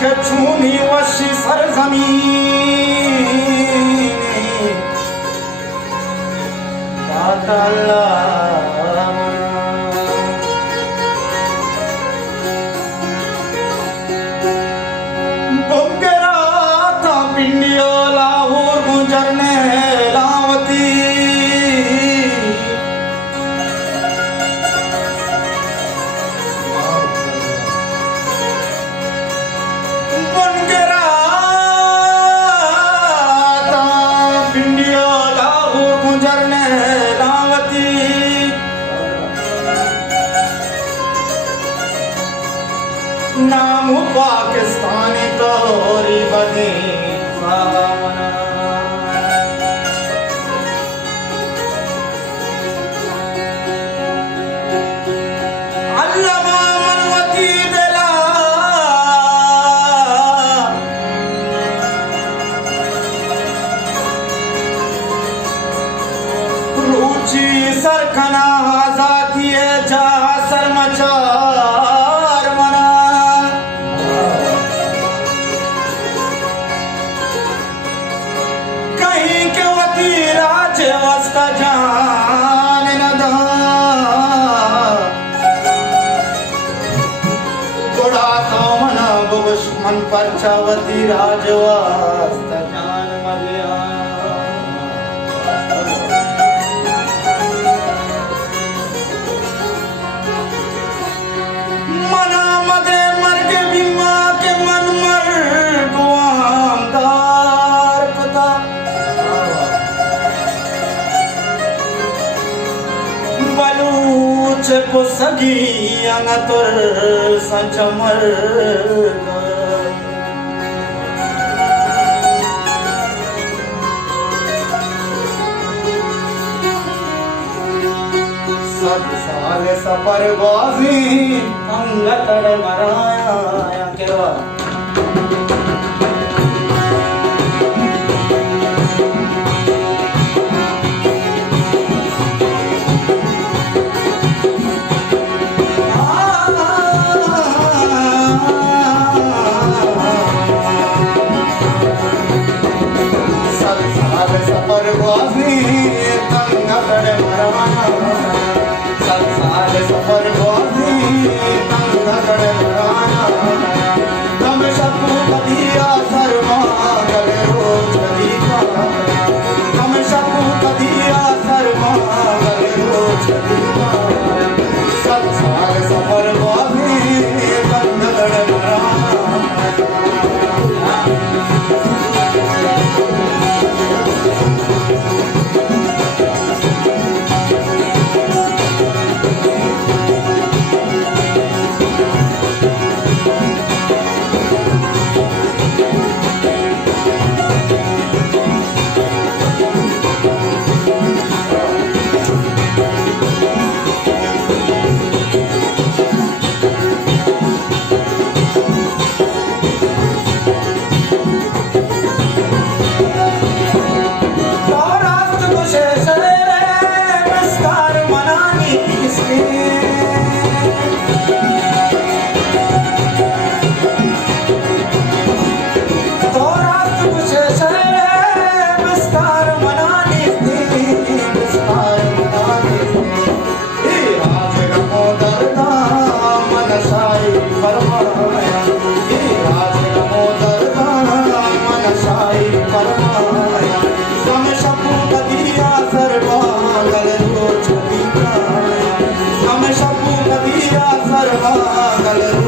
के छूनी वशी सरजमीन दाता पिंडियो लाहौर गुजरने लावती पिंडियो लाहौर गुजरने लावती नाम पाकिस्तानी तोरी बनी अल्लामा मनवती बेला रुचि सरखना आजादी जा सरमचार मना कहीं के वती राज्य वस्ता जान न दा गोड़ा तो मना बुश्मन पर चावती राजवास्ता जान मलिया मना मदे मर के बीमा के मन मर गुआमदार पता बलूच पुसगी अनतर संचमर सब साल सफर बाजी अंगतर मराया केवा सब साल सफर बाजी अंगतर मराया सफर बाजी तंगड़ मराया तम सबको कदिया शर्मा गले रोज कदीका तम सबको कदिया शर्मा गले रोज कदीका सब साल सफर बाजी तंगड़ मराया सरवा गल